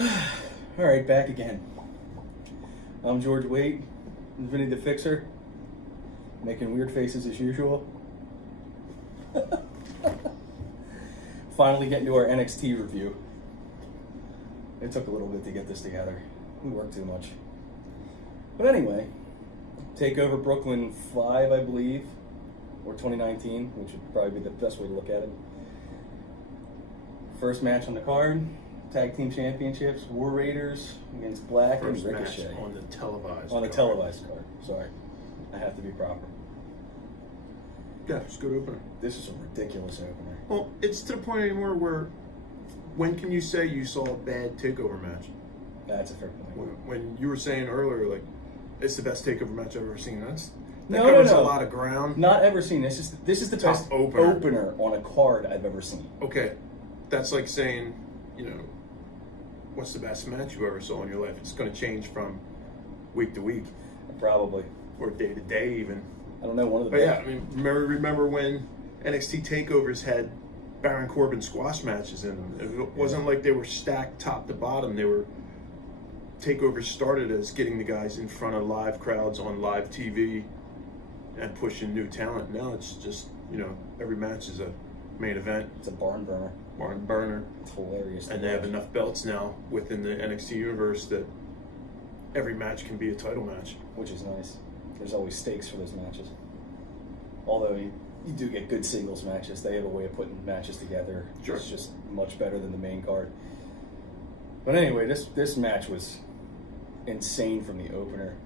All right, back again. I'm George Waite, Vinny the Fixer, making weird faces as usual. Finally getting to our NXT review. It took a little bit to get this together. We worked too much. But anyway, TakeOver Brooklyn 5, I believe, or 2019, which would probably be the best way to look at it. First match on the card. Tag Team Championships, War Raiders against Black First and Ricochet. match on the televised On the card. televised card. Sorry. I have to be proper. Yeah, it's a good opener. This is a ridiculous opener. Well, it's to the point anymore where when can you say you saw a bad TakeOver match? That's a fair point. When you were saying earlier, like, it's the best TakeOver match I've ever seen. That No, covers no. a lot of ground. Not ever seen. This is the Top best opener. opener on a card I've ever seen. Okay, that's like saying, what's the best match you ever saw in your life? It's going to change from week to week. Probably. Or day to day even. I don't know, one of the But best. yeah, I mean, remember when NXT takeovers had Baron Corbin squash matches in them? It wasn't like they were stacked top to bottom. They were takeovers started as getting the guys in front of live crowds on live TV and pushing new talent. Now it's just, every match is a main event. It's a barn burner. Barn burner. It's hilarious. And they have enough belts now within the NXT universe that every match can be a title match. Which is nice. There's always stakes for those matches. Although you do get good singles matches. They have a way of putting matches together. Sure. It's just much better than the main card. But anyway, this match was insane from the opener.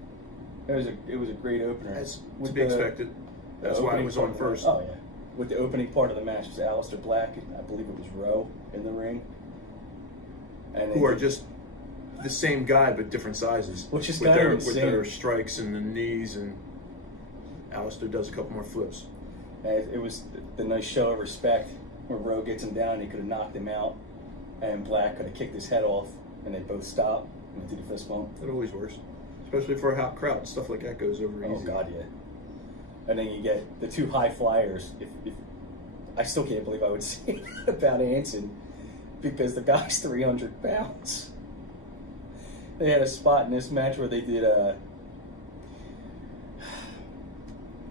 It was a great opener. As to be expected. That's why it was on first. Oh yeah. With the opening part of the match was Aleister Black, and I believe it was Rowe in the ring. And Who are just the same guy but different sizes. Which is with kind of their insane. with their strikes and the knees, and Aleister does a couple more flips. And it was the nice show of respect where Rowe gets him down. He could have knocked him out, and Black could have kicked his head off, and they both stopped and did a fist bump. It always works, especially for a hot crowd. Stuff like that goes over Oh easy. God, yeah. And then you get the two high flyers. If I still can't believe I would say that about Hanson, because the guy's 300 pounds. They had a spot in this match where they did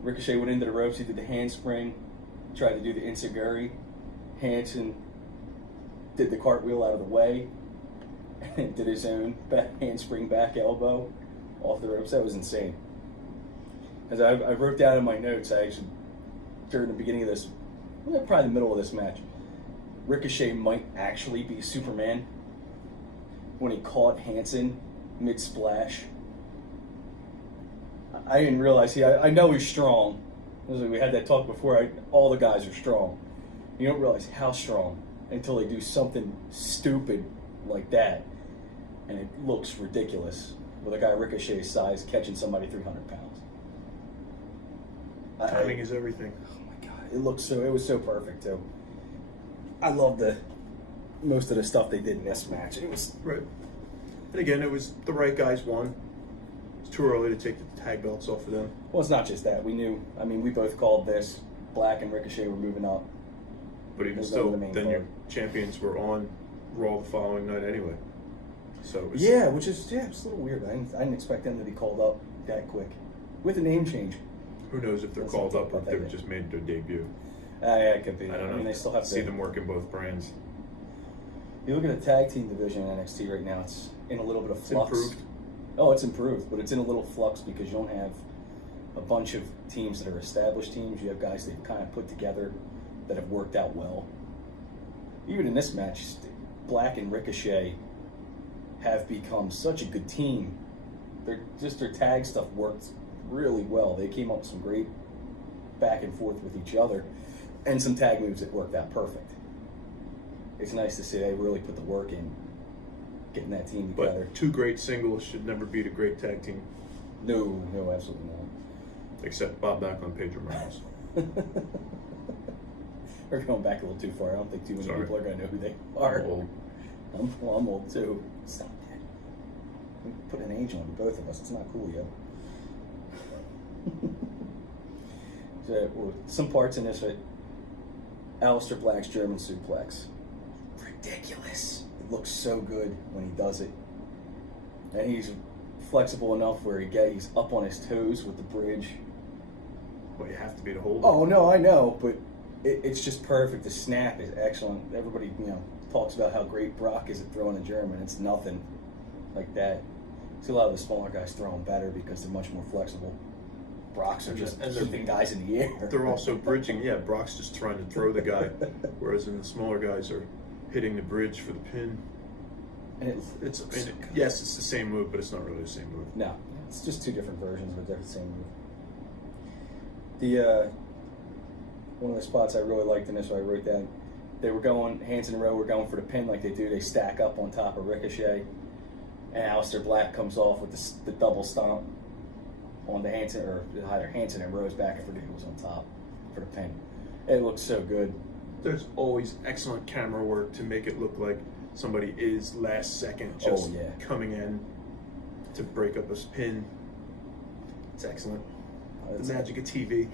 Ricochet went into the ropes. He did the handspring, tried to do the enziguri. Hanson did the cartwheel out of the way and did his own handspring back elbow off the ropes. That was insane. As I wrote down in my notes, I actually, during the beginning of this, probably the middle of this match, Ricochet might actually be Superman when he caught Hanson mid-splash. I didn't realize, I know he's strong. We had that talk before. All the guys are strong. You don't realize how strong until they do something stupid like that. And it looks ridiculous with a guy Ricochet's size catching somebody 300 pounds. Timing is everything. Oh my God, it was so perfect too. I love most of the stuff they did in this match. It was Right. And again, it was the right guys won. It's too early to take the tag belts off of them. Well, it's not just that. We knew. I mean, we both called this. Black and Ricochet were moving up. But even Those still, are the main then your card. champions were on Raw the following night anyway. So it was, Which is it's a little weird. I didn't expect them to be called up that quick with a name change. who knows if they're Let's called not up talk or if about they've that just made their debut. Yeah, it could be. I don't know. mean, they still have to see them work in both brands. You look at the tag team division in NXT right now. It's in a little bit of It's flux. improved. Oh, it's improved, but it's in a little flux because you don't have a bunch of teams that are established teams. You have guys they've kind of put together that have worked out well. Even in this match, Black and Ricochet have become such a good team. Their tag stuff worked really well. They came up with some great back and forth with each other and some tag moves that worked out perfect. It's nice to see they really put the work in getting that team together. But two great singles should never beat a great tag team. No, absolutely not. Except Bob Backlund and Pedro Morales. We're going back a little too far. I don't think too many Sorry. people are going to know who they are. I'm old. I'm old too. Stop that. We put an age on both of us. It's not cool yet. Some parts in this, Aleister Black's German suplex. Ridiculous. looks so good when he does it. And he's flexible enough where he's up on his toes with the bridge. Well, you have to be to hold it. Oh, no, I know, but it's just perfect. The snap is excellent. Everybody, talks about how great Brock is at throwing a German. It's nothing like that. See a lot of the smaller guys throwing better because they're much more flexible. Brock's are just keeping guys in the air. They're also bridging. Yeah, Brock's just trying to throw the guy, whereas in the smaller guys are hitting the bridge for the pin. And yes, it's the same move, but it's not really the same move. No, it's just two different versions of the same move. The one of the spots I really liked in this, I wrote down, they were going, hands in a row, were going for the pin like they do. They stack up on top of Ricochet, and Aleister Black comes off with the double stomp on the Hanson, or either Hanson and Rose back. I forget who was on top for the pin. It looks so good. There's always excellent camera work to make it look like somebody is last second just coming in to break up a pin. It's excellent. The magic of TV.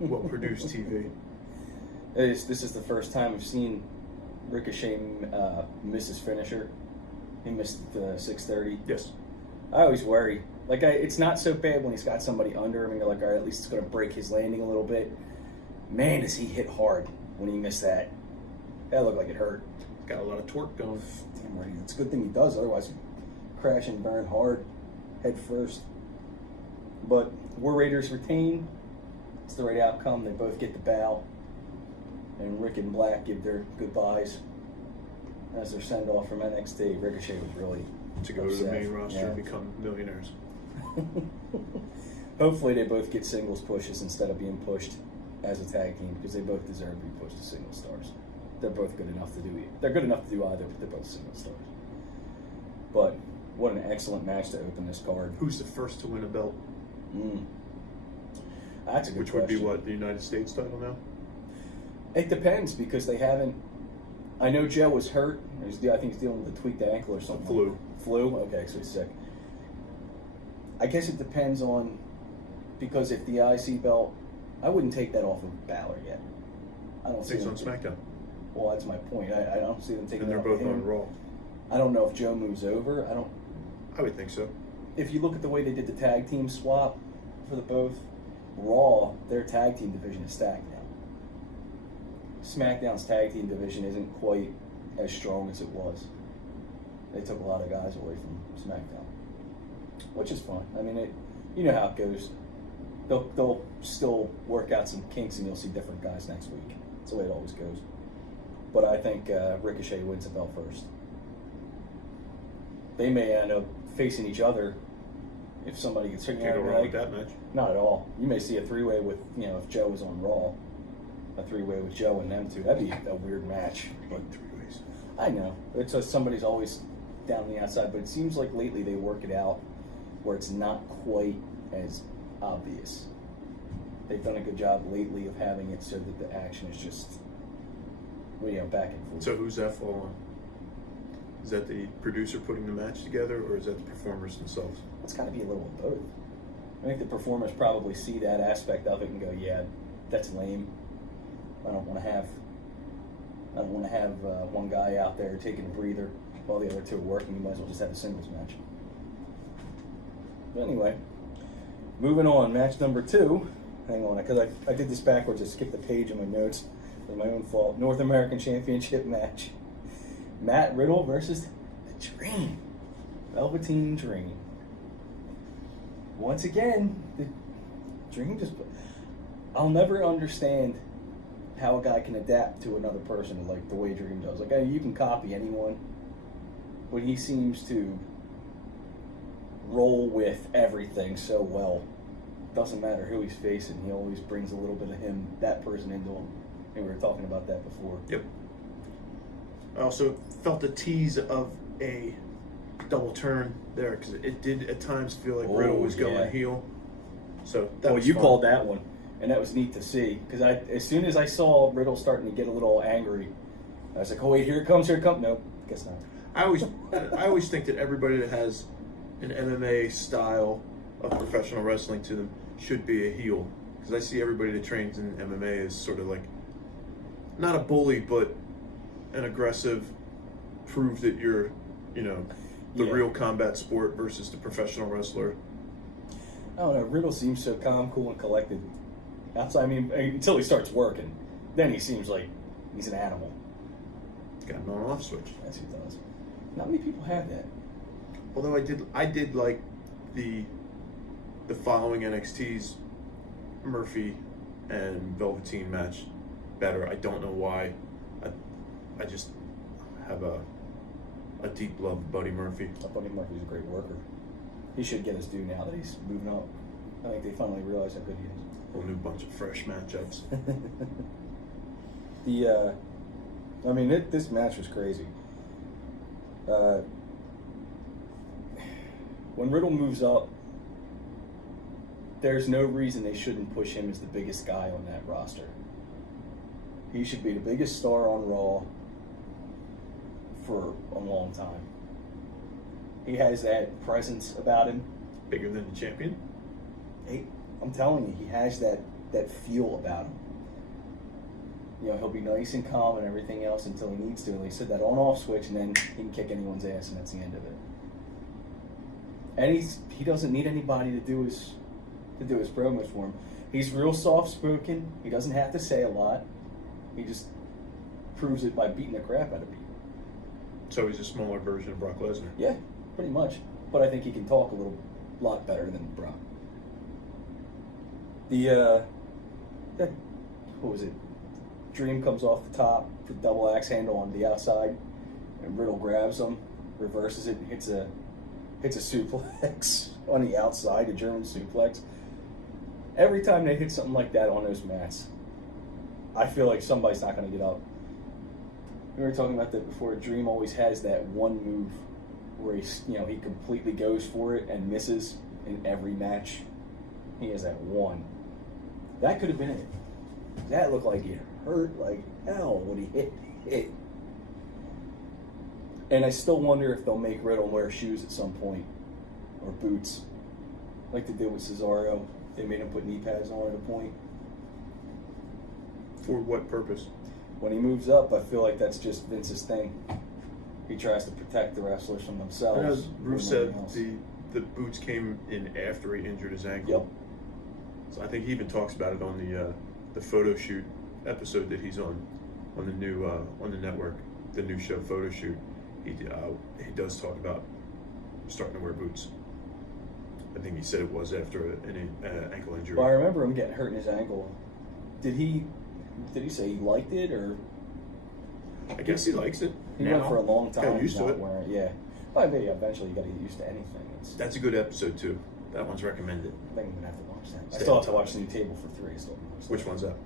Well-produced TV. This is the first time we've seen Ricochet miss his finisher. He missed the 630. Yes. I always worry. It's not so bad when he's got somebody under him and you're like, all right, at least it's going to break his landing a little bit. Man, does he hit hard when he missed that. That looked like it hurt. Got a lot of torque going. Damn right. It's a good thing he does. Otherwise, he'd crash and burn hard, head first. But War Raiders retain. It's the right outcome. They both get the bow. And Rick and Black give their goodbyes as their send-off from NXT. Ricochet was really to go upset. To the main roster and become millionaires. Hopefully they both get singles pushes instead of being pushed as a tag team, because they both deserve to be pushed to single stars. They're both good enough to do it. They're good enough to do either, but they're both single stars. But what an excellent match to open this card. Who's the first to win a belt? That's a good question. Which would be what, the United States title now? It depends, because they haven't. I know Joe was hurt. I think he's dealing with a tweaked ankle or something. Flu? Okay, so he's sick. I guess it depends on, because if the IC belt, I wouldn't take that off of Balor yet. I don't see it's them on SmackDown. Well, that's my point. I don't see them taking and it off they're both of him. on Raw. I don't know if Joe moves over. I would think so. If you look at the way they did the tag team swap for the both, Raw, their tag team division is stacked now. SmackDown's tag team division isn't quite as strong as it was. They took a lot of guys away from SmackDown, which is fine. I mean, you know how it goes. They'll still work out some kinks, and you'll see different guys next week. That's the way it always goes. But I think Ricochet wins the belt first. They may end up facing each other if somebody gets hit. Can't go wrong with that match. Not at all. You may see a three-way with, if Joe was on Raw, a three-way with Joe and them two. That'd be a weird match. But 3 ways. I know. It's just somebody's always down the outside, but it seems like lately they work it out where it's not quite as obvious. They've done a good job lately of having it so that the action is just, back and forth. So who's that fall on? Is that the producer putting the match together, or is that the performers themselves? It's got to be a little of both. I think the performers probably see that aspect of it and go, yeah, that's lame. I don't want to have one guy out there taking a breather while the other two are working. You might as well just have a singles match. But anyway, moving on, match number 2. Hang on, because I did this backwards. I skipped a page in my notes. It was my own fault. North American Championship match. Matt Riddle versus the Dream. Velveteen Dream. Once again, the Dream just... I'll never understand how a guy can adapt to another person like the way Dream does. Like, you can copy anyone, but he seems to roll with everything so well. Doesn't matter who he's facing, he always brings a little bit of that person into him. And we were talking about that before. Yep. I also felt the tease of a double turn there, because it did at times feel like Riddle was going heel. So that was you fun. Called that one, and that was neat to see, because as soon as I saw Riddle starting to get a little angry, I was like, oh wait, here it comes. Nope, guess not. I always think that everybody that has an MMA style of professional wrestling to them should be a heel, because I see everybody that trains in MMA as sort of like not a bully, but an aggressive, prove that you're, the Yeah. real combat sport versus the professional wrestler. I don't know. Riddle seems so calm, cool, and collected. Outside, I mean, until he starts working, then he seems like he's an animal. Got an on-off switch. Yes, he does. Not many people have that. Although I did like the following NXT's Murphy and Velveteen match better. I don't know why. I just have a deep love of Buddy Murphy. Buddy Murphy's a great worker. He should get his due now that he's moving up. I think they finally realize how good he is. A whole new bunch of fresh matchups. This match was crazy. When Riddle moves up, there's no reason they shouldn't push him as the biggest guy on that roster. He should be the biggest star on Raw for a long time. He has that presence about him. Bigger than the champion? I'm telling you, he has that feel about him. He'll be nice and calm and everything else until he needs to. And he said that on-off switch, and then he can kick anyone's ass, and that's the end of it. And he doesn't need anybody to do his promos for him. He's real soft-spoken. He doesn't have to say a lot. He just proves it by beating the crap out of people. So he's a smaller version of Brock Lesnar. Yeah, pretty much. But I think he can talk a lot better than Brock. What was it? Dream comes off the top, the double axe handle on the outside, and Riddle grabs him, reverses it, and hits a suplex on the outside, a German suplex. Every time they hit something like that on those mats, I feel like somebody's not going to get up. We were talking about that before. Dream always has that one move where he completely goes for it and misses in every match. He has that one. That could have been it. That looked like it hurt like hell when he hit it. And I still wonder if they'll make Riddle wear shoes at some point, or boots, like they did with Cesaro. They made him put knee pads on at a point. For what purpose? When he moves up, I feel like that's just Vince's thing. He tries to protect the wrestlers from themselves. Bruce said the boots came in after he injured his ankle. Yep. So I think he even talks about it on the photo shoot episode that he's on the new on the network, the new show Photo Shoot. He does talk about starting to wear boots. I think he said it was after an ankle injury. Well, I remember him getting hurt in his ankle. Did he say he liked it, or? I guess he likes it. He went for a long time. Got used to it. Wearing it. Yeah. Well, maybe eventually you got to get used to anything. That's a good episode too. That one's recommended. I think I'm gonna have to watch that. I still have to watch the new Table for Three. Which one's that?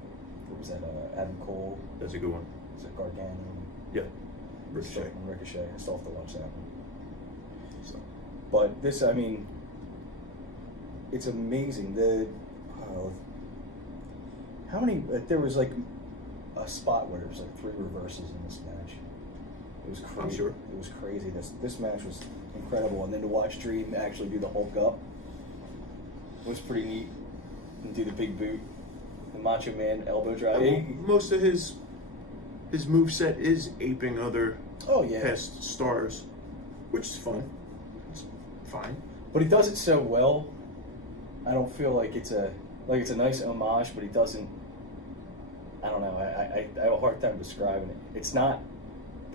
What was that? Adam Cole. That's a good one. Is it Gargano? Yeah. Ricochet. Ricochet. I still have to watch that one. So. But this, it's amazing. How many? There was like a spot where there was like 3 reverses in this match. It was crazy. I'm sure. It was crazy. This match was incredible, and then to watch Dream actually do the Hulk up was pretty neat. And do the big boot, the Macho Man elbow drop. Most of his moveset is aping other past stars, which is fun. It's fine. But he does it so well. I don't feel like it's a nice homage, but he doesn't. I don't know. I have a hard time describing it. It's not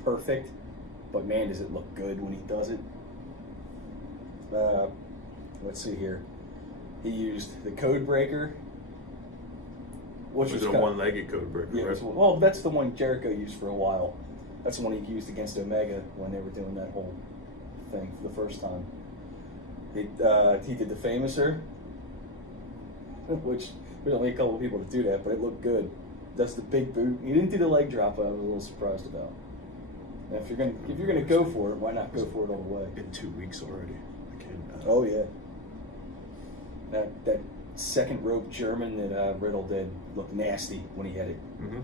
perfect, but man, does it look good when he does it. Let's see here. He used the code breaker, which was a one-legged code breaker. Yeah, right? well, that's the one Jericho used for a while. That's the one he used against Omega when they were doing that whole thing for the first time. He did the Famouser, which there's only a couple of people to do that, but it looked good. That's the big boot. He didn't do the leg drop. I was a little surprised about. And if you're gonna go for it, why not go for it all the way? In 2 weeks already. I can't. Oh yeah. That second rope German that Riddle did looked nasty when he had it. Mm-hmm.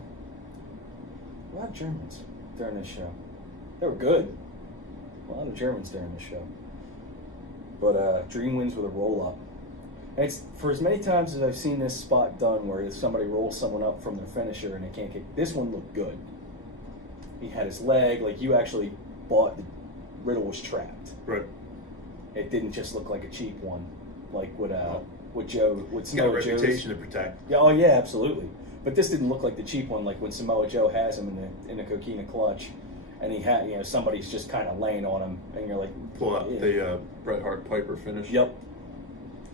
A lot of Germans during this show. They were good. A lot of Germans during this show. But Dream wins with a roll up. And it's for as many times as I've seen this spot done where somebody rolls someone up from their finisher and they can't kick. This one looked good. He had his leg, like you actually but Riddle was trapped. Right. It didn't just look like a cheap one, like what Joe, what He's got a Samoa Joe's. reputation to protect. Yeah, oh yeah, absolutely. But this didn't look like the cheap one, like when Samoa Joe has him in the coquina clutch, and he had, you know, somebody's just kind of laying on him, and you're like, Pull out yeah. the Bret Hart Piper finish. Yep.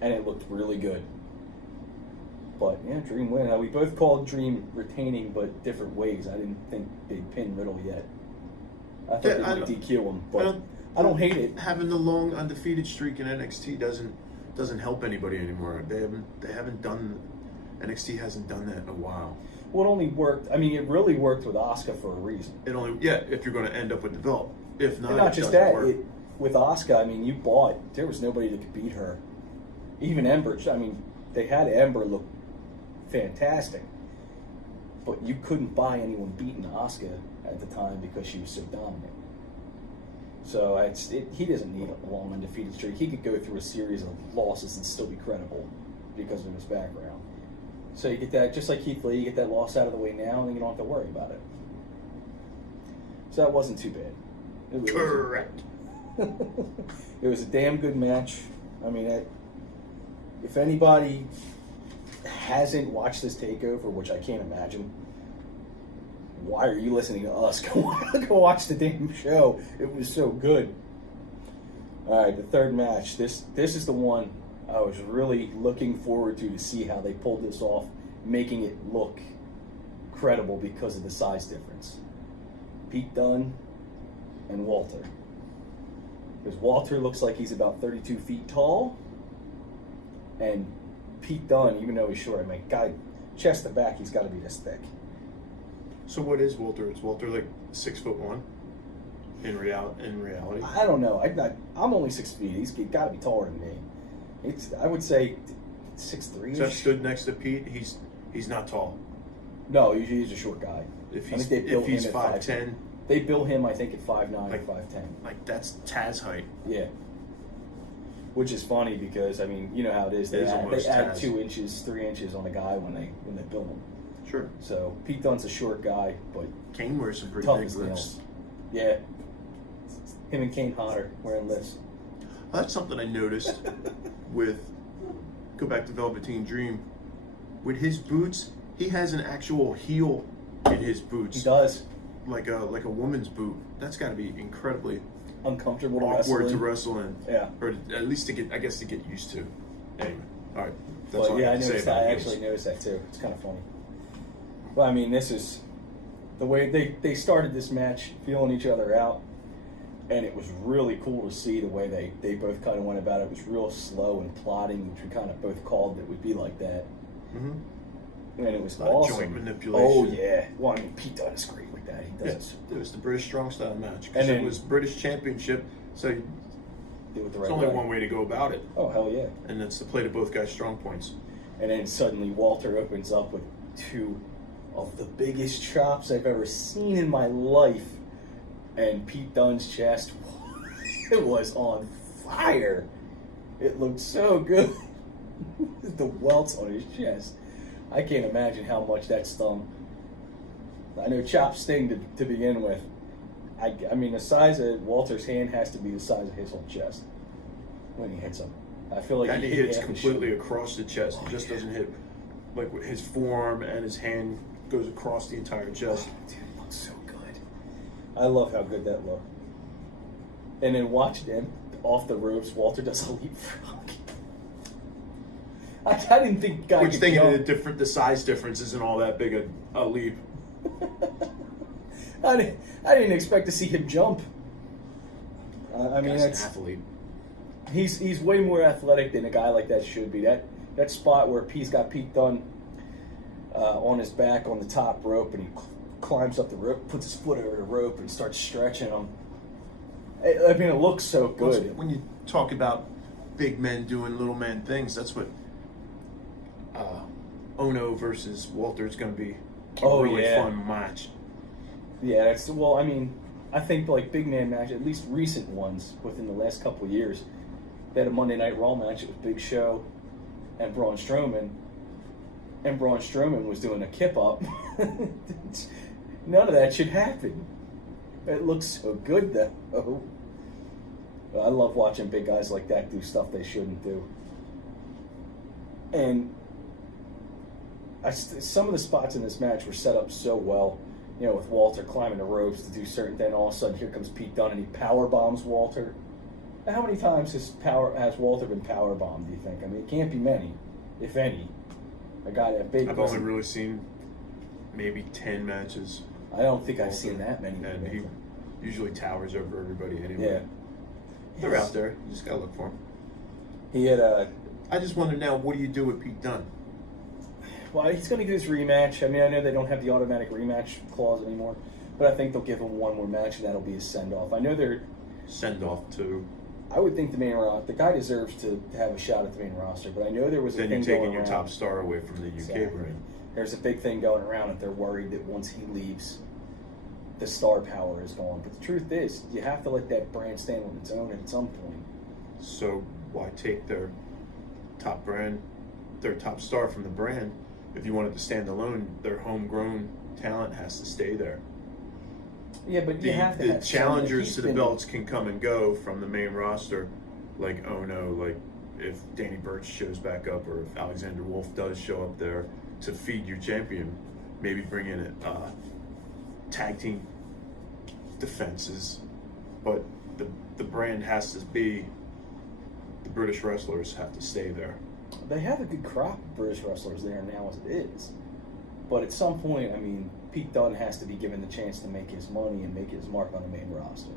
And it looked really good. But yeah, Dream win. We both called Dream retaining, but different ways. I didn't think they'd pin Riddle yet. I thought they would DQ him, but I don't hate it. Having the long undefeated streak in NXT doesn't help anybody anymore. They haven't done. NXT hasn't done that in a while. Well, it only worked. I mean, it really worked with Asuka for a reason. It only if you're going to end up with the belt. If not, And not it just doesn't that. work. With Asuka, I mean, there was nobody that could beat her. Even Ember. I mean, they had Ember look fantastic, but you couldn't buy anyone beating Asuka at the time because she was so dominant. So he doesn't need a long undefeated streak. He could go through a series of losses and still be credible because of his background. So you get that, just like Keith Lee, you get that loss out of the way now, and then you don't have to worry about it. So that wasn't too bad. It was, Correct. It was a damn good match. I mean, if anybody hasn't watched this takeover, which I can't imagine, why are you listening to us? Go watch the damn show. It was so good. All right, the third match. This is the one I was really looking forward to see how they pulled this off, making it look credible because of the size difference. Pete Dunne and Walter. Because Walter looks like he's about 32 feet tall, and Pete Dunne, even though he's short, I mean, guy, chest to back, he's got to be this thick. So what is Walter? Is Walter like 6'1"? In reality, I don't know. I'm only 6 feet. He's got to be taller than me. I would say 6'3". So I stood next to Pete. He's not tall. No, he's a short guy. If I he's think they built if he's him at 5'10", they bill him, I think, at 5'9" Like- or 5'10". like that's Taz height. Yeah. Which is funny because, I mean, you know how it is. They It is add almost 2 inches, 3 inches on a guy when they bill him. Sure. So Pete Dunne's a short guy, but Kane wears some pretty tough big as lifts. nails. Yeah. Him and Kane Hodder wearing lifts. That's something I noticed with, go back to Velveteen Dream, with his boots, he has an actual heel in his boots. He does. Like a woman's boot. That's got to be incredibly Uncomfortable to awkward wrestle to in. wrestle in. Yeah. Or at least to get used to. Anyway, all right. That's But all yeah, I have to say noticed that. about I heels. actually noticed that too. It's kind of funny. Well, I mean, this is the way they started this match, feeling each other out, and it was really cool to see the way they both kind of went about it. It was real slow and plotting, which we kind of both called it would be like that. Mm-hmm. And it was A lot of awesome. joint manipulation. Oh yeah. Well, I mean, Pete Dunne is great with that. He does Yes, it was the British Strong Style match. And Because then- it was British Championship, so do it the there's right only way. one way to go about it, Oh hell yeah! and that's to play to both guys' strong points. And then suddenly Walter opens up with 2 of the biggest chops I've ever seen in my life. And Pete Dunne's chest, it was on fire. It looked so good. The welts on his chest. I can't imagine how much that stung. I know chops sting to begin with. I mean, the size of Walter's hand has to be the size of his whole chest when he hits him. I feel like And he hit hits half his completely shoulder. across the chest. He just yeah. doesn't hit, like his forearm and his hand goes across the entire chest. Dude, it looks so good. I love how good that looked. And then watch them off the ropes. Walter does a leapfrog. I didn't think guy Which could thinking jump. the size difference isn't all that big a leap. I didn't expect to see him jump. I mean, Guy's an that's athlete. he's way more athletic than a guy like that should be. That spot where P's got Pete Dunne on his back on the top rope, and he climbs up the rope, puts his foot over the rope, and starts stretching him. I mean, it looks so good. When you talk about big men doing little man things, that's what Ono versus Walter is going to be a Oh, really yeah. fun match. Yeah, that's well. I mean, I think like big man match, at least recent ones within the last couple of years. They had a Monday Night Raw match. It was Big Show and Braun Strowman, and Braun Strowman was doing a kip up. None of that should happen. It looks so good, though. I love watching big guys like that do stuff they shouldn't do. And some of the spots in this match were set up so well. You know, with Walter climbing the ropes to do certain things, all of a sudden here comes Pete Dunne and he power bombs Walter. How many times has Walter been power bombed, do you think? I mean, it can't be many, if any. A guy that big. I've only really seen maybe 10 matches. I don't think I've seen that many. And he usually towers over everybody anyway. Yeah. They're out there. You just gotta look for them. He had I just wonder now, what do you do with Pete Dunne? Well, he's going to get his rematch. I mean, I know they don't have the automatic rematch clause anymore, but I think they'll give him one more match, and that'll be his send-off. I know they're... Send-off to... I would think the guy deserves to have a shot at the main roster, but I know there was a thing going around... Then you're taking your top star away from the UK exactly. brand. There's a big thing going around that they're worried that once he leaves, the star power is gone. But the truth is, you have to let that brand stand on its own at some point. So why take their top star from the brand? If you want it to stand alone, their homegrown talent has to stay there. Yeah, but you have to the have challengers to the belts can come and go from the main roster, like like if Danny Burch shows back up, or if Alexander Wolf does show up there to feed your champion, maybe bring in a tag team defenses, but the brand has to be, the British wrestlers have to stay there. They have a good crop of British wrestlers there now as it is. But at some point, I mean, Pete Dunne has to be given the chance to make his money and make his mark on the main roster.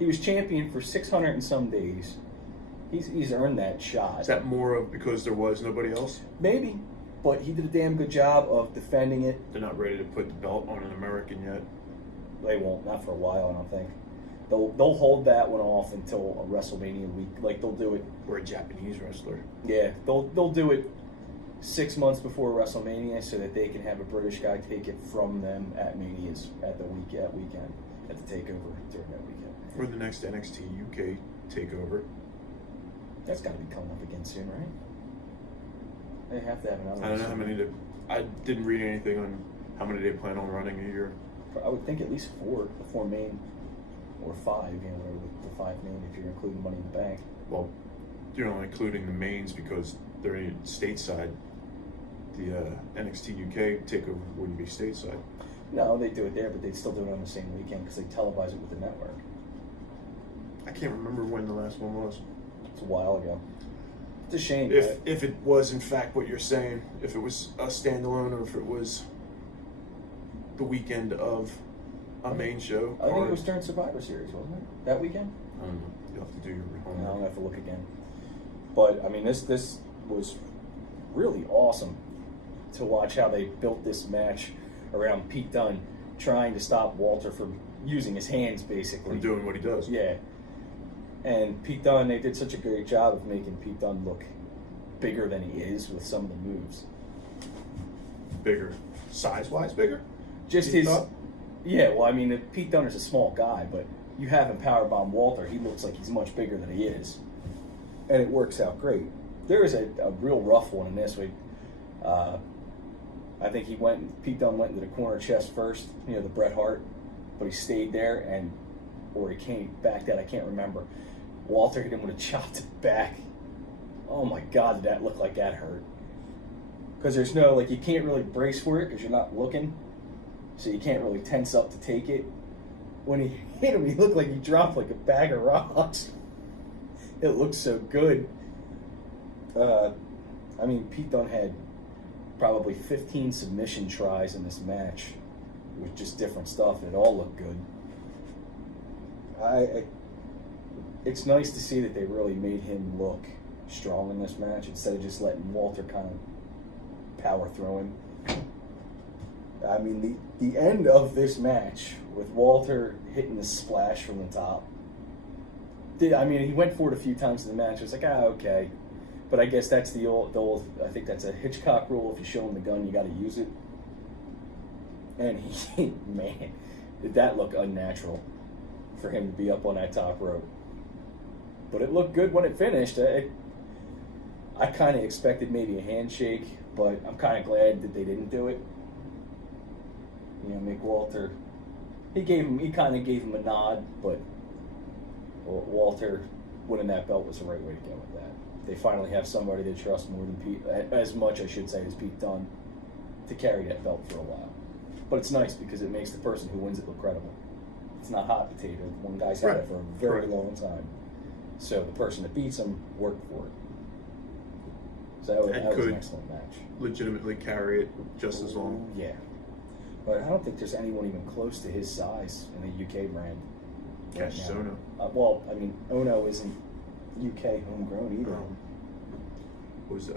He was champion for 600 and some days. He's earned that shot. Is that more of because there was nobody else? Maybe, but he did a damn good job of defending it. They're not ready to put the belt on an American yet. They won't, not for a while, I don't think. They'll hold that one off until a WrestleMania week. Like, they'll do it. Or a Japanese wrestler. Yeah, they'll do it 6 months before WrestleMania so that they can have a British guy take it from them at Mania's at the weekend at the takeover during that weekend. Or the next NXT UK takeover. That's got to be coming up again soon, right? They have to have another. I don't know how many. I didn't read anything on how many they plan on running a year. I would think at least 4 before main, or 5. You know, the 5 main if you're including Money in the Bank. Well, you're not including the mains because they're in stateside. The NXT UK takeover wouldn't be stateside. No, they do it there, but they'd still do it on the same weekend because they televise it with the network. I can't remember when the last one was. It's a while ago. It's a shame. If it was in fact what you're saying, if it was a standalone or if it was the weekend of a main show. I think it was during Survivor Series, wasn't it? That weekend? I don't know. You'll have to do your homework. No, I'll have to look again. But I mean, this was really awesome to watch how they built this match around Pete Dunne trying to stop Walter from using his hands, basically. From doing what he does. Yeah. And Pete Dunne, they did such a great job of making Pete Dunne look bigger than he is with some of the moves. Bigger. Size-wise bigger? Just his... Yeah, well, I mean, Pete Dunne is a small guy, but you have him powerbomb Walter, he looks like he's much bigger than he is. And it works out great. There is a real rough one in this week. I think Pete Dunne went into the corner chest first, the Bret Hart, but he stayed there, or he came back that, I can't remember. Walter hit him with a chop to the back. Oh my God, did that look like that hurt. Because there's no, you can't really brace for it because you're not looking, so you can't really tense up to take it. When he hit him, he looked like he dropped like a bag of rocks. It looked so good. I mean, Pete Dunne had probably 15 submission tries in this match with just different stuff. It all looked good. It's nice to see that they really made him look strong in this match instead of just letting Walter kind of power through him. I mean, the end of this match with Walter hitting the splash from the top. I mean, he went for it a few times in the match. I was like, okay. But I guess that's the old, I think that's a Hitchcock rule. If you show him the gun, you got to use it. And man, did that look unnatural for him to be up on that top rope. But it looked good when it finished. I kind of expected maybe a handshake, but I'm kind of glad that they didn't do it. Make Walter He kind of gave him a nod, but Walter winning that belt was the right way to go with that. They finally have somebody they trust more than Pete, as much I should say as Pete Dunne, to carry that belt for a while. But it's nice because it makes the person who wins it look credible. It's not hot potato. One guy's had it for a very long time. So the person that beats him worked for it. So that was an excellent match. Legitimately carry it just as long. Yeah. But I don't think there's anyone even close to his size in the UK brand. Cassius Ono. Well, I mean, Ono isn't UK homegrown either. Was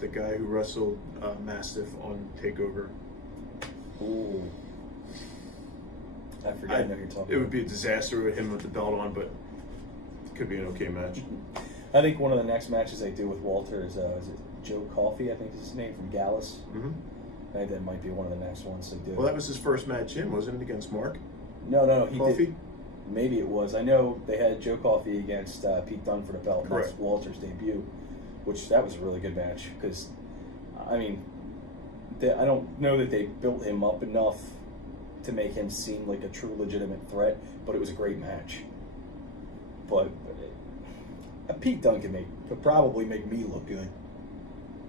the guy who wrestled Mastiff on TakeOver. Ooh. I forget. I know who you're talking about. It would be a disaster with him with the belt on, but it could be an okay match. I think one of the next matches they do with Walter is it Joe Coffey, I think is his name, from Gallus. Mm-hmm. I think that might be one of the next ones they do. Well, that was his first match in, wasn't it, against Mark? No, he Coffey? did. Maybe it was. I know they had Joe Coffey against Pete Dunne for the belt. Correct. That's Walter's debut, which that was a really good match because, I mean, I don't know that they built him up enough to make him seem like a true legitimate threat, but it was a great match. But Pete Dunne could probably make me look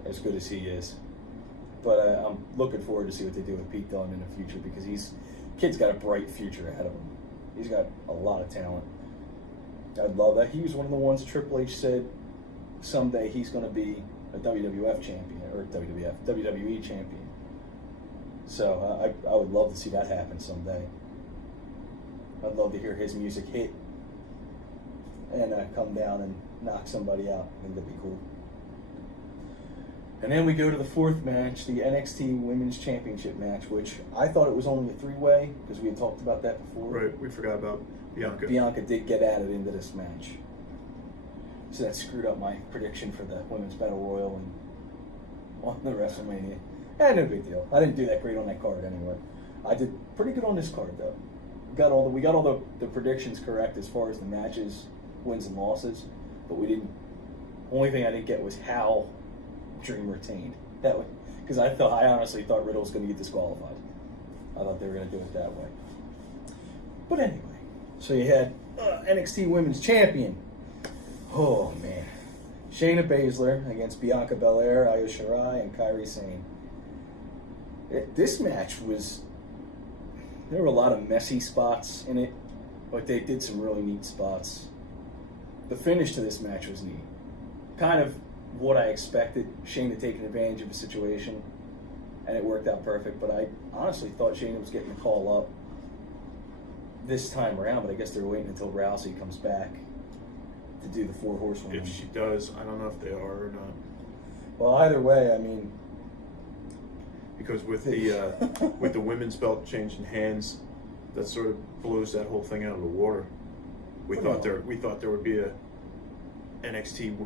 as good as he is. But I'm looking forward to see what they do with Pete Dunne in the future because kid's got a bright future ahead of him. He's got a lot of talent. I'd love that. He was one of the ones Triple H said someday he's going to be a WWF champion or WWE champion. So I would love to see that happen someday. I'd love to hear his music hit and come down and knock somebody out. I think that'd be cool. And then we go to the fourth match, the NXT Women's Championship match, which I thought it was only a three-way because we had talked about that before. Right, we forgot about Bianca. Bianca did get added into this match. So that screwed up my prediction for the Women's Battle Royal and on the WrestleMania. No big deal. I didn't do that great on that card anyway. I did pretty good on this card though. We got all the predictions correct as far as the matches, wins and losses, but we didn't. Only thing I didn't get was how Dream retained. That way, because I honestly thought Riddle was going to get disqualified. I thought they were going to do it that way. But anyway, so you had NXT Women's Champion. Oh man, Shayna Baszler against Bianca Belair, Io Shirai, and Kairi Sane. This match there were a lot of messy spots in it, but they did some really neat spots. The finish to this match was neat. Kind of what I expected, Shayna taking advantage of the situation, and it worked out perfect, but I honestly thought Shayna was getting the call up this time around, but I guess they're waiting until Rousey comes back to do the Four Horsewomen. If she does, I don't know if they are or not. Well, either way, I mean, because with the women's belt changing hands, that sort of blows that whole thing out of the water. We thought there would be a NXT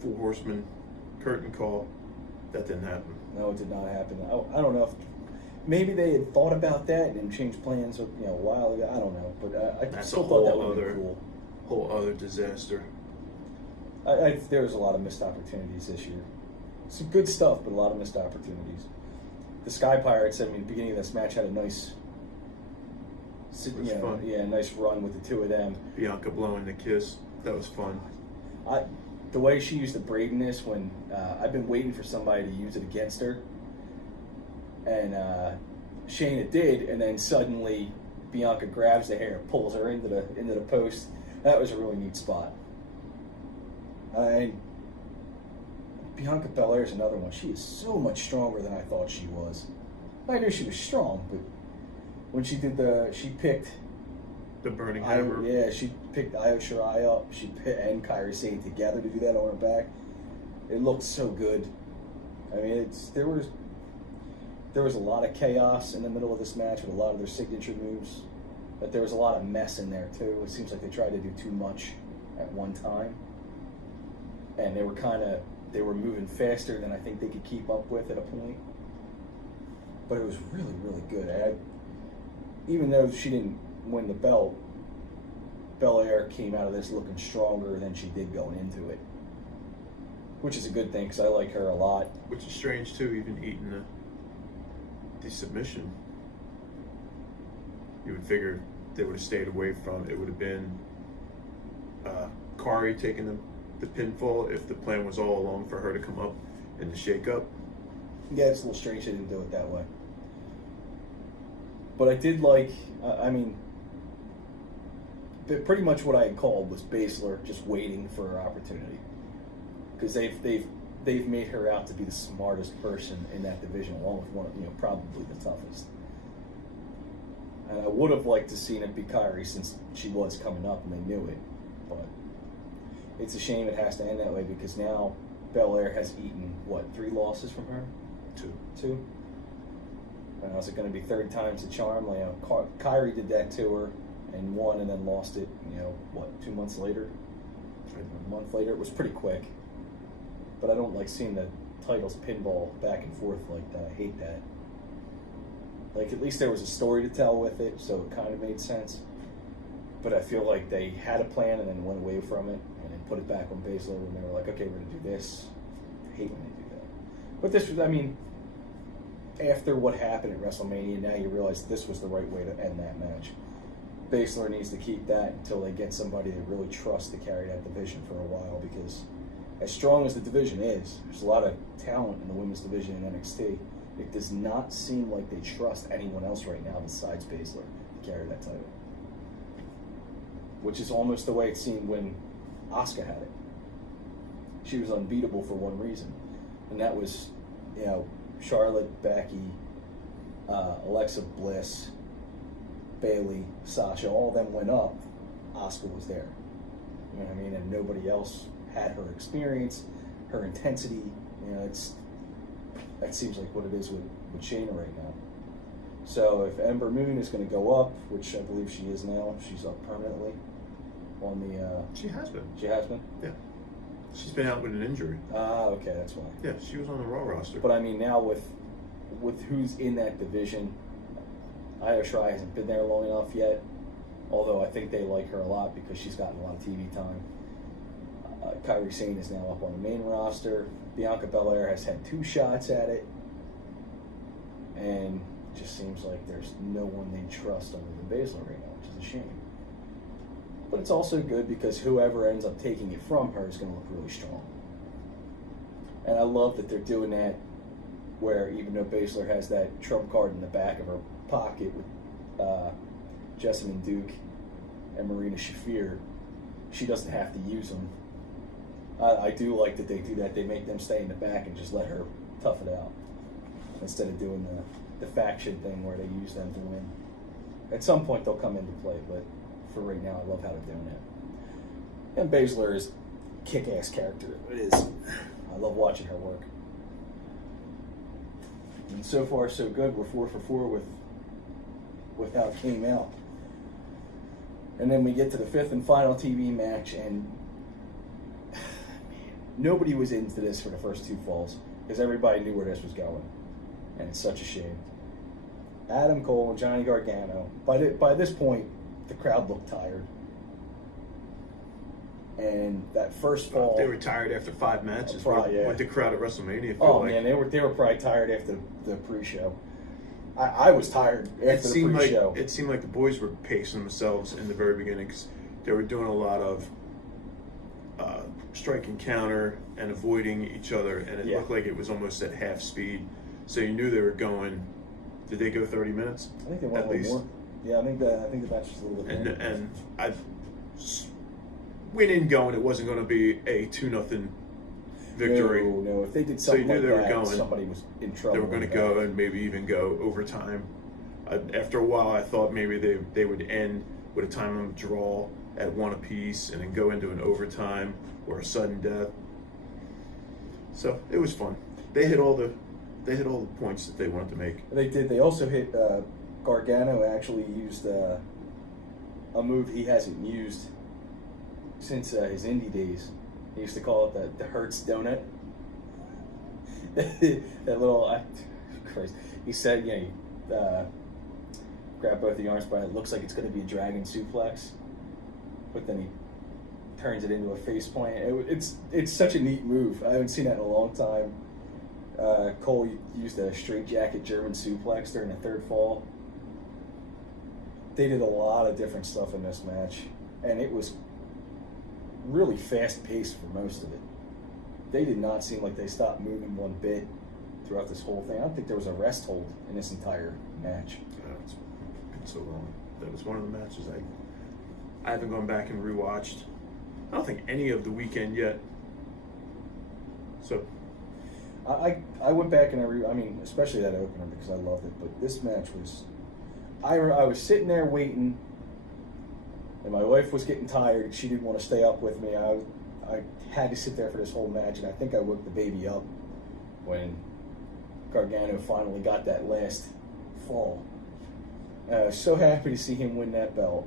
Four Horsemen curtain call. That didn't happen. No, it did not happen. I don't know if maybe they had thought about that and changed plans a while ago. I don't know, but I still thought that would be cool. Whole other disaster. There was a lot of missed opportunities this year. Some good stuff, but a lot of missed opportunities. The Sky Pirates, at the beginning of this match, had a nice, nice run with the two of them. Bianca blowing the kiss, that was fun. The way she used the braid in this, when I've been waiting for somebody to use it against her, and Shayna did, and then suddenly Bianca grabs the hair, pulls her into the post. That was a really neat spot. And Bianca Belair is another one. She is so much stronger than I thought she was. I knew she was strong, but when she picked the Burning Hammer. Yeah, she picked Io Shirai up. And Kairi Sane together to do that on her back. It looked so good. I mean, there was a lot of chaos in the middle of this match with a lot of their signature moves, but there was a lot of mess in there too. It seems like they tried to do too much at one time, and they were moving faster than I think they could keep up with at a point. But it was really, really good. Even though she didn't win the belt, Belair came out of this looking stronger than she did going into it, which is a good thing because I like her a lot. Which is strange too, even eating the submission. you would figure they would have stayed away from. It would have been Kari taking the pinfall if the plan was all along for her to come up in the shake-up. Yeah, it's a little strange they didn't do it that way. But I did like, pretty much what I had called was Baszler just waiting for her opportunity, because they've made her out to be the smartest person in that division, along with one of, probably the toughest. And I would have liked to seen it be Kyrie, since she was coming up and they knew it. But it's a shame it has to end that way, because now Belair has eaten 3 losses from her? 2. And is it going to be third time's the charm? Kyrie did that to her and won, and then lost it. 2 months later, a month later. It was pretty quick. But I don't like seeing the titles pinball back and forth like that. I hate that. At least there was a story to tell with it, so it kind of made sense. But I feel like they had a plan and then went away from it, and then put it back on Baszler when they were like, okay, we're going to do this. I hate when they do that. But this was, after what happened at WrestleMania, now you realize this was the right way to end that match. Baszler needs to keep that until they get somebody they really trust to carry that division for a while, because as strong as the division is, there's a lot of talent in the women's division in NXT. It does not seem like they trust anyone else right now besides Baszler to carry that title. Which is almost the way it seemed when Asuka had it. She was unbeatable for one reason, and that was, Charlotte, Becky, Alexa Bliss, Bayley, Sasha, all of them went up. Asuka was there. You know what I mean? And nobody else had her experience, her intensity. That seems like what it is with Shayna right now. So if Ember Moon is going to go up, which I believe she is now, she's up permanently on the... She has been. She has been? Yeah. She's been out with an injury. Okay, that's why. Yeah, she was on the Raw roster. But now with who's in that division, Io Shirai hasn't been there long enough yet, although I think they like her a lot because she's gotten a lot of TV time. Kairi Sane is now up on the main roster. Bianca Belair has had 2 shots at it, and it just seems like there's no one they trust other than Baszler right now, which is a shame. But it's also good because whoever ends up taking it from her is going to look really strong. And I love that they're doing that, where even though Baszler has that trump card in the back of her pocket with Jessamine Duke and Marina Shafir, she doesn't have to use them. I do like that they do that. They make them stay in the back and just let her tough it out, instead of doing the faction thing where they use them to win. At some point they'll come into play, but for right now, I love how they're doing it. And Baszler is a kick-ass character. It is. I love watching her work. And so far, so good. We're 4 for 4 with how it came out. And then we get to the 5th and final TV match, and nobody was into this for the first 2 falls because everybody knew where this was going, and it's such a shame. Adam Cole and Johnny Gargano. By this point, the crowd looked tired, and that first fall, they were tired after 5 matches. Yeah. With the crowd at WrestleMania. Man, they were probably tired after the pre-show. I was tired after the pre-show. It seemed like the boys were pacing themselves in the very beginning because they were doing a lot of strike and counter and avoiding each other, and it looked like it was almost at half speed. So you knew they were going. Did they go 30 minutes? I think they went a little more. Yeah, I think the match was a little bit more. And I went in going, it wasn't going to be a 2-0 victory. No. If they did something so you knew like they that, were going, somebody was in trouble. They were going to go and maybe even go overtime. After a while, I thought maybe they would end with a time limit draw at 1 apiece and then go into an overtime or a sudden death. So it was fun. They hit all the points that they wanted to make. They did. They also hit. Gargano actually used a move he hasn't used since his indie days. He used to call it the Hertz Donut. That little, Christ. He said, grab both the arms, but it looks like it's going to be a dragon suplex. But then he turns it into a face plant. It's such a neat move. I haven't seen that in a long time. Cole used a straightjacket German suplex during the 3rd fall. They did a lot of different stuff in this match, and it was really fast-paced for most of it. They did not seem like they stopped moving one bit throughout this whole thing. I don't think there was a rest hold in this entire match. It's been so long. That was one of the matches I haven't gone back and rewatched. I don't think any of the weekend yet. So I went back and I mean, especially that opener because I loved it. But this match was, I was sitting there waiting, and my wife was getting tired. She didn't want to stay up with me. I had to sit there for this whole match, and I think I woke the baby up when Gargano finally got that last fall. I was so happy to see him win that belt.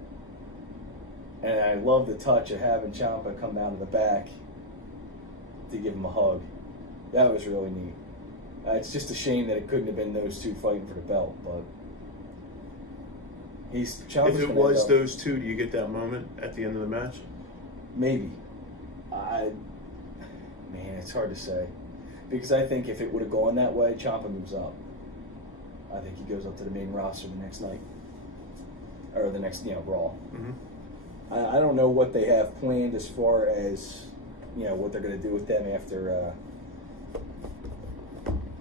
And I love the touch of having Ciampa come down to the back to give him a hug. That was really neat. It's just a shame that it couldn't have been those two fighting for the belt, but Ciampa's if it was those two, do you get that moment at the end of the match? Maybe. Man, it's hard to say. Because I think if it would have gone that way, Ciampa moves up. I think he goes up to the main roster the next night. Or the next, Raw. Mm-hmm. I don't know what they have planned as far as, what they're going to do with them after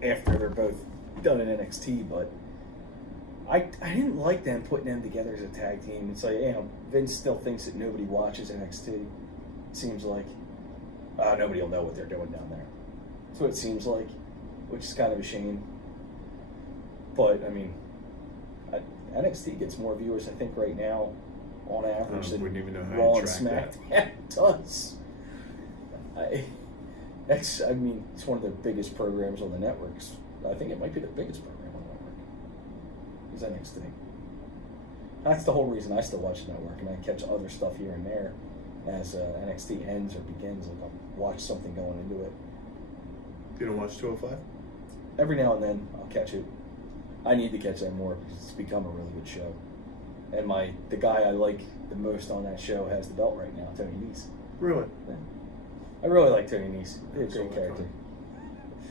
they're both done in NXT, but I didn't like them putting them together as a tag team. It's like, Vince still thinks that nobody watches NXT. It seems like nobody will know what they're doing down there. That's what it seems like, which is kind of a shame. But, I mean, NXT gets more viewers, I think, right now, on average, than wouldn't even know how Raw to and track SmackDown does. It's one of the biggest programs on the networks. I think it might be the biggest program on the network. Is NXT. That's the whole reason I still watch the network, and I catch other stuff here and there as NXT ends or begins. Like I'll watch something going into it. You don't watch 205? Every now and then I'll catch it. I need to catch that more because it's become a really good show. And the guy I like the most on that show has the belt right now, Tony Nese. Really? Yeah. I really like Tony Nese. He's a great So character.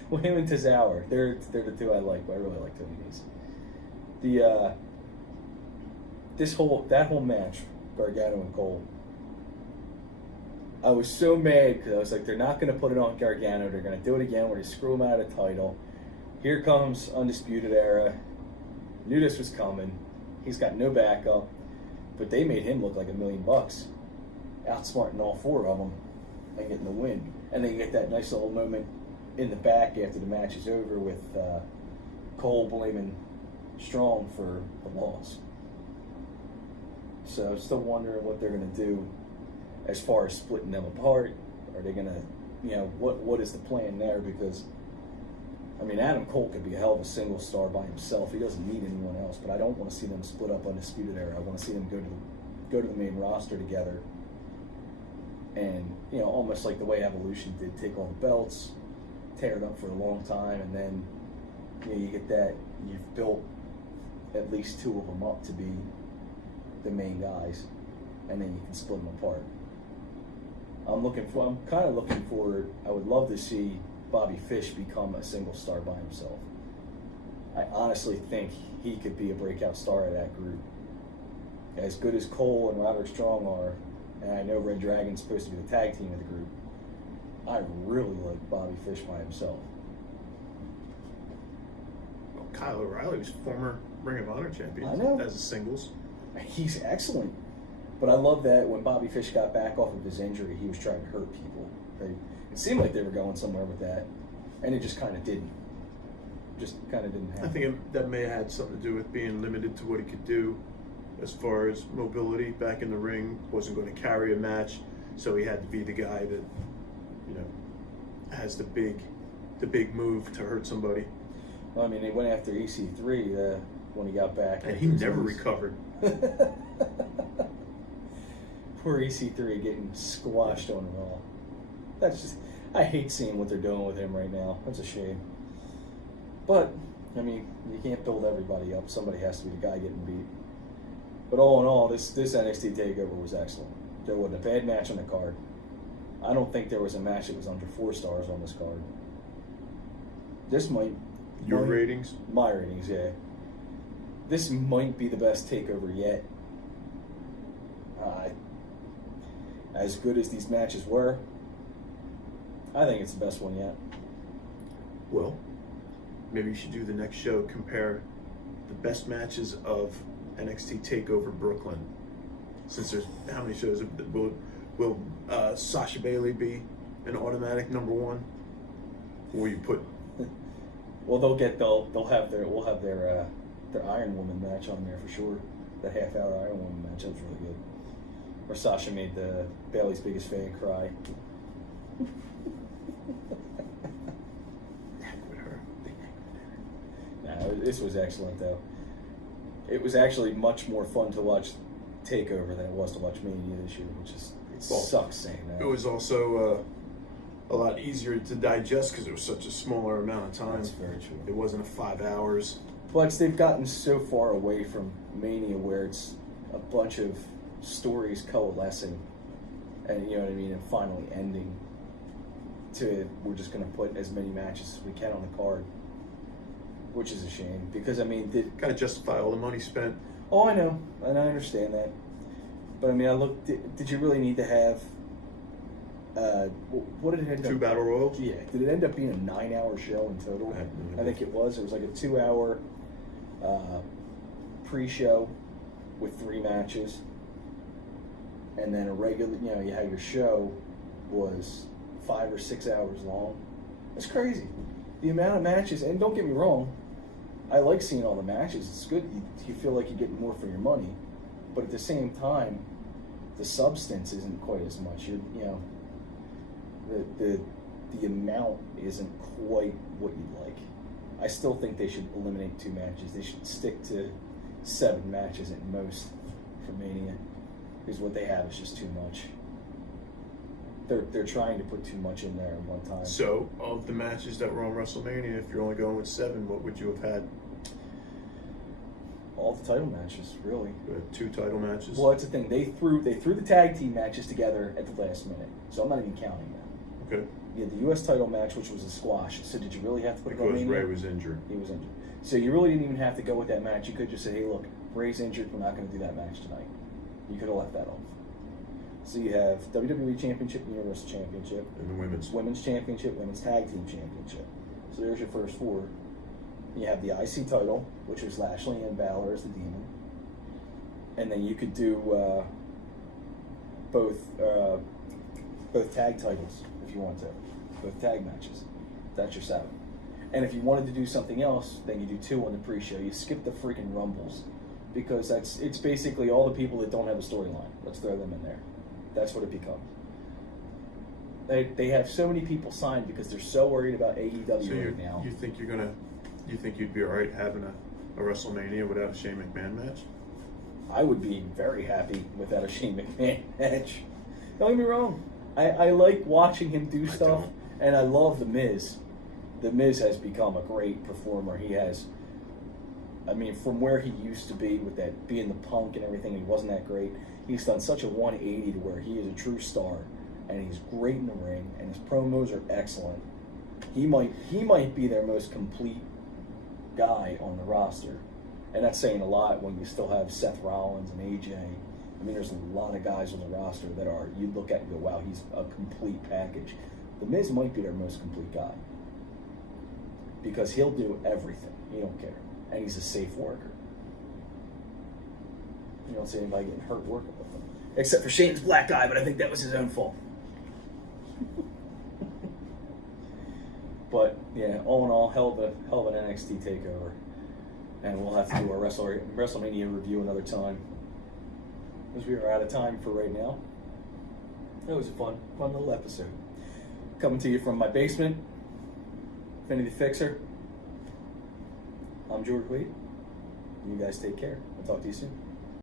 Well, him and Tozawa, they're the two I like, but I really like Tony Nese. That whole match, Gargano and Cole, I was so mad because I was like, they're not going to put it on Gargano. They're going to do it again where they screw him out of the title. Here comes Undisputed Era. Knew this was coming. He's got no backup. But they made him look like $1 million. Outsmarting all four of them and getting the win. And then you get that nice little moment in the back after the match is over with Cole blaming Strong for the loss. So I'm still wondering what they're going to do as far as splitting them apart. Are they going to, what is the plan there? Because, Adam Cole could be a hell of a single star by himself. He doesn't need anyone else. But I don't want to see them split up Undisputed Era. I want to see them go to the main roster together. And, almost like the way Evolution did, take all the belts, tear it up for a long time, and then, you get that, you've built at least two of them up to be the main guys, and then you can split them apart. I'm kind of looking forward, I would love to see Bobby Fish become a single star by himself. I honestly think he could be a breakout star of that group. As good as Cole and Roderick Strong are, and I know Red Dragon's supposed to be the tag team of the group, I really like Bobby Fish by himself. Well, Kyle O'Reilly was former Ring of Honor champion. I know. As a singles. He's excellent. But I love that when Bobby Fish got back off of his injury, he was trying to hurt people. It seemed like they were going somewhere with that, and it just kind of didn't. Just kind of didn't happen. I think that may have had something to do with being limited to what he could do as far as mobility back in the ring. Wasn't going to carry a match, so he had to be the guy that, has the big move to hurt somebody. Well, they went after EC3 when he got back. And he never recovered. Poor EC3 getting squashed on Raw. I hate seeing what they're doing with him right now. That's a shame. But, you can't build everybody up. Somebody has to be the guy getting beat. But all in all, this NXT TakeOver was excellent. There wasn't a bad match on the card. I don't think there was a match that was under 4 stars on this card. This might... Your ratings? My ratings, yeah. This might be the best TakeOver yet as good as these matches were, I think it's the best one yet. Well, maybe you should do the next show, compare the best matches of NXT TakeOver Brooklyn. Since there's how many shows? Will Sasha Bailey be an automatic number one? Or you put? Well, we'll have their Iron Woman match on there for sure. The half-hour Iron Woman match, that was really good. Where Sasha made the Bailey's biggest fan cry. This was excellent, though. It was actually much more fun to watch TakeOver than it was to watch Mania this year, which is sucks saying that. It was also a lot easier to digest because it was such a smaller amount of time. That's very true. It wasn't a 5 hours. Plus, they've gotten so far away from Mania where it's a bunch of stories coalescing, and you know what I mean, and finally ending. We're just going to put as many matches as we can on the card. Which is a shame, because I mean, Gotta justify all the money spent. Oh, I know, and I understand that. But I mean, I looked. Did you really need to have? What did it end up? 2 battle royals. Yeah. Did it end up being a 9-hour show in total? I think it was. It was like a 2-hour pre-show with 3 matches, and then a regular. You know, you had your show was 5 or 6 hours long. It's crazy. The amount of matches, and don't get me wrong, I like seeing all the matches. It's good. You feel like you get more for your money, but at the same time, the substance isn't quite as much. The amount isn't quite what you'd like. I still think they should eliminate 2 matches. They should stick to 7 matches at most for Mania, because what they have is just too much. They're trying to put too much in there at one time. So, of the matches that were on WrestleMania, if you're only going with 7, what would you have had? All the title matches, really. 2 title matches. Well, that's the thing. They threw the tag team matches together at the last minute, so I'm not even counting that. Okay. You had the U.S. title match, which was a squash. So did you really have to put it on Because Mania? Ray was injured. He was injured. So you really didn't even have to go with that match. You could just say, hey, look, Ray's injured. We're not going to do that match tonight. You could have left that off. So you have WWE Championship and Universal Championship. And the Women's Championship, Women's Tag Team Championship. So there's your first 4. You have the IC title, which was Lashley and Balor as the Demon. And then you could do both tag titles if you want to. Both tag matches. That's your 7. And if you wanted to do something else, then you do 2 on the pre-show. You skip the freaking Rumbles, because it's basically all the people that don't have a storyline. Let's throw them in there. That's what it becomes. They have so many people signed because they're so worried about AEW right now. You think you'd be alright having a WrestleMania without a Shane McMahon match? I would be very happy without a Shane McMahon match. Don't get me wrong. I like watching him do stuff, and I love The Miz. The Miz has become a great performer. He has, I mean, from where he used to be with that being the Punk and everything, he wasn't that great. He's done such a 180 to where he is a true star, and he's great in the ring, and his promos are excellent. He might be their most complete guy on the roster, and that's saying a lot when you still have Seth Rollins and AJ. I mean, there's a lot of guys on the roster that you look at and go, wow, he's a complete package. The Miz might be their most complete guy, because he'll do everything. He don't care, and he's a safe worker. You don't see anybody getting hurt working with him, except for Shane's black eye, but I think that was his own fault. But yeah, all in all, hell of an NXT takeover, and we'll have to do our WrestleMania review another time, because we are out of time for right now. That was a fun little episode. Coming to you from my basement, Finny the Fixer. I'm George Wade. You guys take care. I'll talk to you soon.